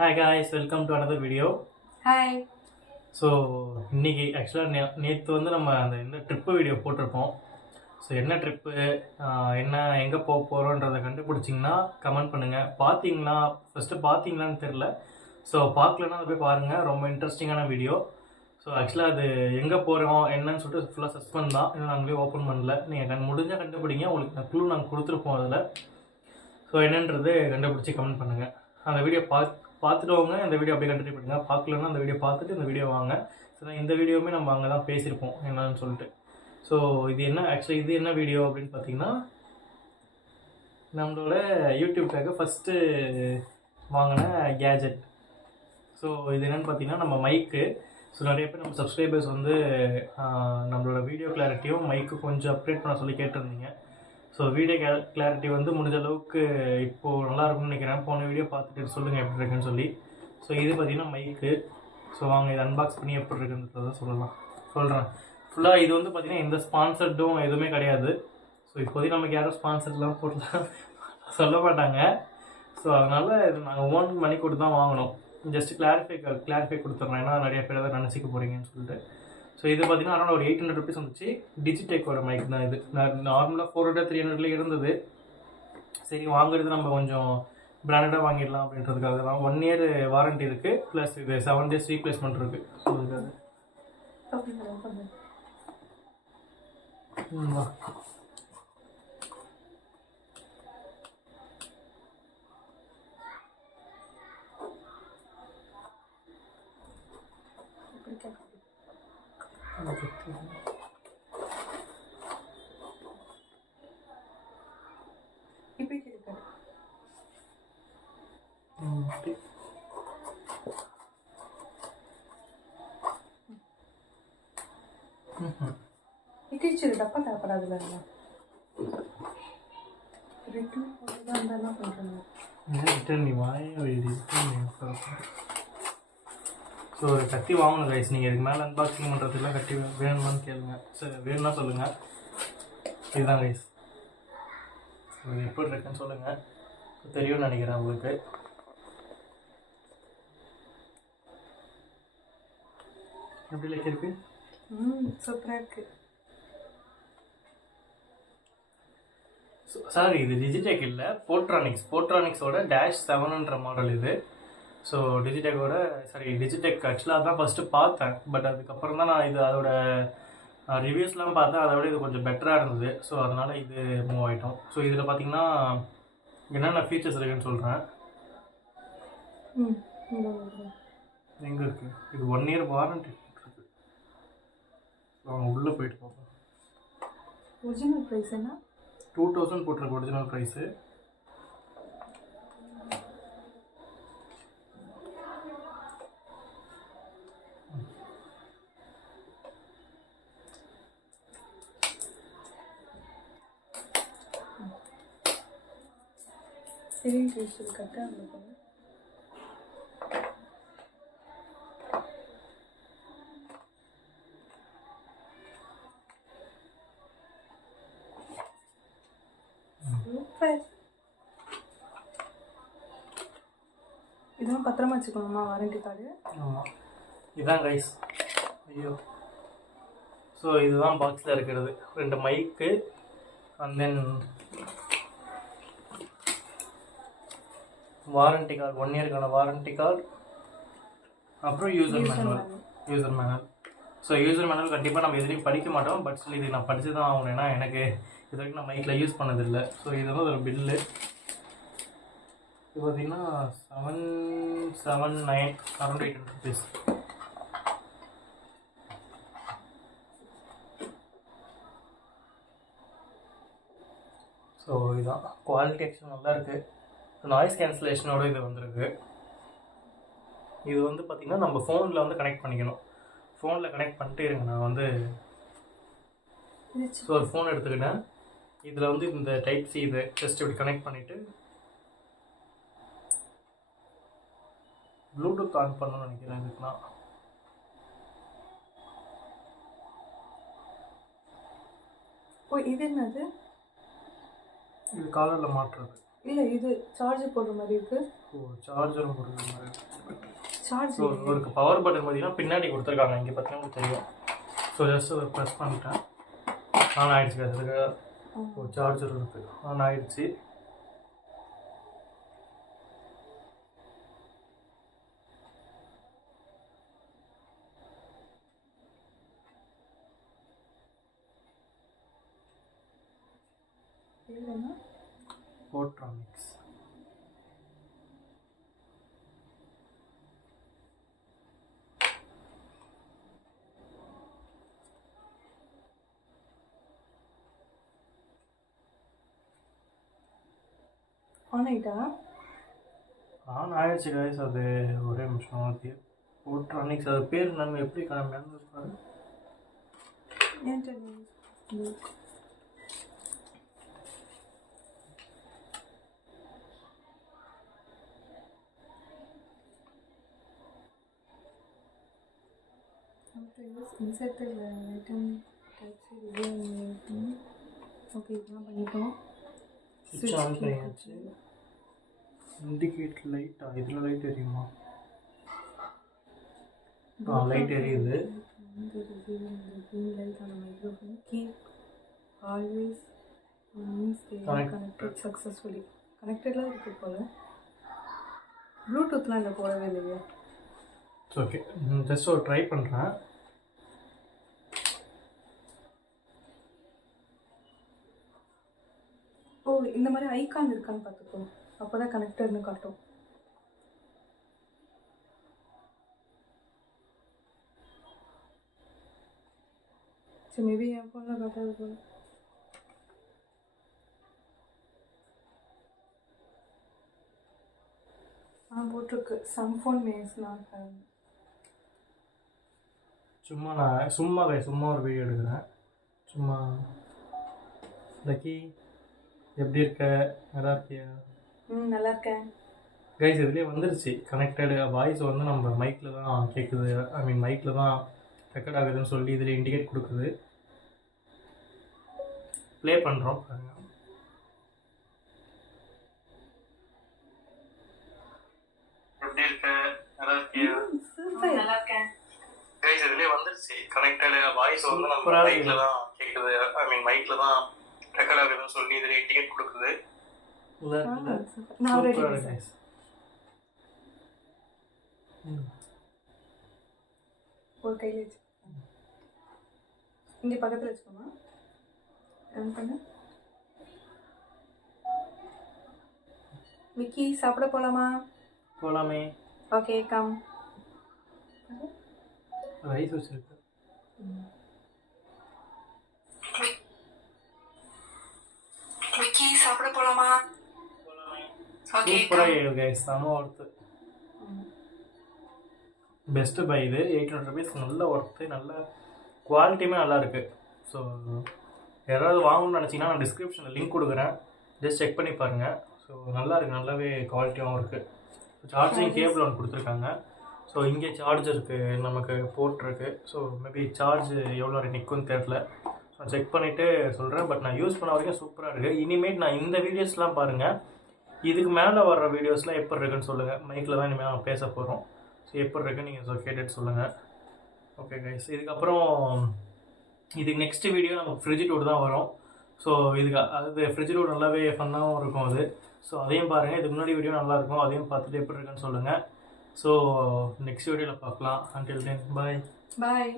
Hi guys, welcome to another video. Hi. So இன்னைக்கு ஆக்சுவலாக நேற்று வந்து நம்ம இந்த ட்ரிப்பு வீடியோ போட்டிருப்போம். ஸோ என்ன ட்ரிப்பு, என்ன எங்கே போக போகிறோன்றதை கண்டுபிடிச்சிங்கன்னா கமெண்ட் பண்ணுங்கள். பார்த்தீங்களா, ஃபஸ்ட்டு பார்த்தீங்களான்னு தெரில. ஸோ பார்க்கலன்னா அதை போய் பாருங்கள், ரொம்ப இன்ட்ரெஸ்டிங்கான வீடியோ. ஸோ ஆக்சுவலாக அது எங்கே போகிறோம் என்னன்னு சொல்லிட்டு ஃபுல்லாக சஸ்பெண்ட் தான், இன்னும் நாங்களே ஓப்பன் பண்ணல. நீங்கள் முடிஞ்சால் கண்டுபிடிங்க, உங்களுக்கு நான் க்ளூ நாங்கள் கொடுத்துருப்போம் அதில். ஸோ என்னன்றது கண்டுபிடிச்சி கமெண்ட் பண்ணுங்கள். அந்த வீடியோ பார்த்துட்டவங்க இந்த வீடியோ அப்படியே கண்டினியூ பண்ணுங்கள். பார்க்கலன்னா அந்த வீடியோ பார்த்துட்டு இந்த வீடியோ வாங்க. ஸோ இந்த வீடியோவுமே நம்ம அங்கே தான் பேசியிருப்போம் என்னன்னு சொல்லிட்டு. ஸோ இது என்ன வீடியோ அப்படின்னு பார்த்தீங்கன்னா, நம்மளோட யூடியூப்காக ஃபஸ்ட்டு வாங்கின கேஜெட். ஸோ இது என்னென்னு பார்த்தீங்கன்னா நம்ம மைக்கு. ஸோ நிறைய பேர் நம்ம சப்ஸ்கிரைபர்ஸ் வந்து நம்மளோட வீடியோ கிளாரிட்டியும் மைக்கு கொஞ்சம் அப்டேட் பண்ண சொல்லி கேட்டிருந்தீங்க. ஸோ வீடியோ கிளாரிட்டி வந்து முடிஞ்ச அளவுக்கு இப்போது நல்லா இருக்கும்னு நினைக்கிறேன். போன வீடியோ பார்த்துட்டு சொல்லுங்கள் எப்படி இருக்குன்னு சொல்லி. ஸோ இது பார்த்திங்கன்னா மைக்கு. ஸோ வாங்க இதை அன்பாக்ஸ் பண்ணி எப்படி இருக்குன்றதை சொல்கிறேன். ஃபுல்லாக இது வந்து பார்த்திங்கன்னா எந்த ஸ்பான்சர்டும் எதுவுமே கிடையாது. ஸோ இப்போதைக்கு நமக்கு யாரும் ஸ்பான்சர்லாம் போட்டுலாம் சொல்ல மாட்டாங்க. ஸோ அதனால் இது நாங்கள் ஓன் மணி கொடுத்து தான் வாங்கினோம். ஜஸ்ட் கிளாரிஃபை கொடுத்துட்றேன், ஏன்னா நிறைய பேர் அதை நினச்சிக்க போகிறீங்கன்னு சொல்லிட்டு. ஸோ இது பார்த்தீங்கன்னா அரௌண்ட் ஒரு 800 rupees வந்துச்சு. டிஜிடெக்கோட மைக் தான் இது. நார்மலாக 400-300 இருந்தது. சரி வாங்குறது நம்ம கொஞ்சம் பிராண்டடாக வாங்கிடலாம் அப்படின்றதுக்காக தான். 1 year வாரண்ட்டி இருக்குது, ப்ளஸ் இது 7 days ரீப்ளேஸ்மெண்ட் இருக்குது. ஸோ அதுக்காக இடிச்சது தப்பா தரப்படாதுல. ஸோ ஒரு கத்தி வாங்கணும் கைஸ். நீங்கள் இதுக்கு மேலே அன்பாக்சிங் பண்ணுறதுலாம் கட்டி வேணுமான்னு கேளுங்க. சரி வேணும்னா சொல்லுங்கள். இதுதான் கைஸ். இது எப்படி இருக்குன்னு சொல்லுங்கள், தெரியும்னு நினைக்கிறேன் உங்களுக்கு. எப்படி லைக் இருக்கு? சூப்பராக இருக்கு. சாரி, இது டிஜிடெக் இல்லை, போட்ரானிக்ஸோட -7ன்ற மாடல் இது. ஸோ டிஜிடெக் ஆக்சுவலாக தான் ஃபஸ்ட்டு பார்த்தேன். பட் அதுக்கப்புறம் தான் நான் அதோட ரிவ்யூஸ்லாம் பார்த்தேன். அதை விட இது கொஞ்சம் பெட்டராக இருந்தது. ஸோ அதனால் இது மூவ் ஆகிட்டோம். ஸோ இதில் பார்த்தீங்கன்னா என்னென்ன ஃபீச்சர்ஸ் இருக்குன்னு சொல்கிறேன். எங்கே இருக்குது இது? 1 year வாரண்ட்டி இருக்குது. அவங்க உள்ளே போயிட்டு பார்ப்போம். ஒரிஜினல் ப்ரைஸ் என்ன? 2000 போட்டிருக்கு ஒரிஜினல் ப்ரைஸு. சரி டேஸ்ட் கரெக்டாக இருக்கும். சூப்பர். இதெல்லாம் பத்திரமா வச்சுக்கணுமா வாரண்டி கார்டு? ஆமாம், இதுதான் கைஸ். ஐயோ, ஸோ இதுதான் பாக்ஸில் இருக்கிறது. 2 mic and then warranty card, 1 yearக்கான வாரண்டி கார்டு, அப்புறம் user manual. So user manual கண்டிப்பாக நம்ம எதுலேயும் படிக்க மாட்டோம். பட் ஸ்டில் இது நான் படித்து தான் ஆகணும், ஏன்னா எனக்கு இது வரைக்கும் நான் மைக்கில் யூஸ் பண்ணதில்லை. ஸோ இது வந்து ஒரு பில்லு. இது பார்த்திங்கன்னா 779 அரௌண்ட் 800 rupees. ஸோ இதுதான் குவாலிட்டி ஆக்சுவலாக நல்லா இருக்குது. நாய்ஸ் கேன்சலேஷனோட இது வந்துருக்கு. இது வந்து பார்த்திங்கன்னா நம்ம ஃபோனில் வந்து கனெக்ட் பண்ணிக்கணும். ஃபோனில் கனெக்ட் பண்ணிட்டு இருங்க, நான் வந்து ஸோ ஒரு ஃபோன் எடுத்துக்கிட்டேன். இதில் வந்து இந்த டைப் சி இது ஜஸ்ட் இப்படி கனெக்ட் பண்ணிவிட்டு ப்ளூடூத் ஆன் பண்ணணும்னு நினைக்கிறேன். இதுக்குன்னா இது என்னது? இது காலரில் மாட்டுறது இல்லை, இது சார்ஜர் போடுற மாதிரி இருக்குது. ஓ, சார்ஜரும் போடுற மாதிரி. சார்ஜ் ஸோ ஒரு பவர் பட்டன் பார்த்தீங்கன்னா பின்னாடி கொடுத்துருக்காங்க, இங்கே பார்த்தீங்கன்னா உங்களுக்கு தெரியும். ஸோ ஜஸ்ட் ஒரு ப்ரெஸ் பண்ணிட்டேன், ஆன் ஆகிடுச்சு. அதுக்கு ஒரு சார்ஜர் இருக்குது, ஆன் ஆகிடுச்சு. போட்ரானிக்ஸ். ஆன் ஆயிட்டா? ஆன் ஆயிடுச்சு கைஸ். அது ஒரே நிமிஷம். அது போட்ரானிக்ஸ், அது பேர் நம்ம எப்படி காமியான்னு இருப்பாரு. insert the item types okay இதெல்லாம் பண்ணிட்டோம். சுவிட்ச் ஆன் பண்ணியாச்சு. இண்டிகேட் லைட்டா, இதில் லைட் எரியுமா? லைட் எரியுது. Light on microphone keep always means they are connected successfully. கனெக்டடாக இருக்குது போல். ப்ளூடூத்லாம் இல்லை, போடவே இல்லையா? ஓகே, ஜஸ்ட் ஒரு ட்ரை பண்ணுறேன். ஓ, இந்த மாதிரி ஐகான் இருக்கான்னு பார்த்துக்கோ, அப்போ தான் கனெக்டர்னு காட்டும். சரி, மேபி என் ஃபோனில் காட்டாது போல. போட்டிருக்கு சம் ஃபோன் மேஸ் நாட். சும்மா ஒரு வீடியோ எடுக்கிறேன். சும்மா லக்கி எப்படி இருக்க, நல்லா இருக்கியா? நல்லா இருக்கேன் கைஸ். இதுலேயே வந்துருச்சு கனெக்டடு வாய்ஸ் வந்து நம்ம மைக்கில் தான் கேட்குது, ஐ மீன் மைக்கில் தான் ரெக்கார்ட் ஆகுதுன்னு சொல்லி இதில் இண்டிகேட் கொடுக்குது. ப்ளே பண்ணுறோம் பாருங்க. எப்படி இருக்க, நல்லா இருக்கியா? நல்லா இருக்கேன் கைஸ். இதுலேயே வந்துருச்சு கனெக்டடு வாய்ஸ் வந்து நம்ம மைக்கில் தான் கேட்குது, ஐ மீன் மைக்கில் தான் ரெக்கார்ட் ஆகுதுன்னு சொல்லி இதில் இண்டிகேட் கொடுக்குது. நான் ரெடி கைஸ். ஒரு கையில் வச்சு இங்கே பக்கத்தில் வச்சுக்கோமா. ரன் பண்ணு. மிக்கி சாப்பிட போகலாமா? போகலாமே. Okay come. ரைஸ் வச்சுருக்கு. மிக்கி சாப்பிட போகலாமா? சூப்பராக கைஸ், செம ஒர்த்து. பெஸ்ட்டு பை இது. 800 rupees, நல்ல ஒர்த்து, நல்ல குவாலிட்டியுமே நல்லா இருக்குது. ஸோ யாராவது வாங்கணும்னு நினச்சிங்கன்னா நான் டிஸ்கிரிப்ஷனில் லிங்க் கொடுக்குறேன், ஜஸ்ட் செக் பண்ணி பாருங்கள். ஸோ நல்லா இருக்குது, நல்லாவே குவாலிட்டியாகவும் இருக்குது. சார்ஜிங் கேபிள் ஒன்று கொடுத்துருக்காங்க. ஸோ இங்கே சார்ஜருக்கு நமக்கு போட்டிருக்கு. ஸோ மேபி சார்ஜ் எவ்வளோ நிற்கும்னு தெரில. நான் செக் பண்ணிவிட்டு சொல்கிறேன். பட் நான் யூஸ் பண்ண வரைக்கும் சூப்பராக இருக்குது. இனிமேட் நான் இந்த வீடியோஸ்லாம் பாருங்கள், இதுக்கு மேலே வர்ற வீடியோஸ்லாம் எப்படி இருக்குன்னு சொல்லுங்கள். மைக்கில் தான் இனிமேல் நான் பேச போகிறோம். ஸோ எப்படி இருக்குன்னு நீங்கள் கேட்டுட்டு சொல்லுங்கள். Okay guys. இதுக்கப்புறம் இதுக்கு நெக்ஸ்ட்டு வீடியோ நமக்கு ஃப்ரிட்ஜ் டூர் தான் வரும். ஸோ இதுக்கு அது ஃப்ரிட்ஜ் டூர் நல்லாவே ஃபன்னாகவும் இருக்கும் அது. ஸோ அதையும் பாருங்கள். இதுக்கு முன்னாடி வீடியோ நல்லாயிருக்கும், அதையும் பார்த்துட்டு எப்படி இருக்குன்னு சொல்லுங்கள். ஸோ நெக்ஸ்ட் வீடியோவில் பார்க்கலாம். அன்டில் தென் பாய்.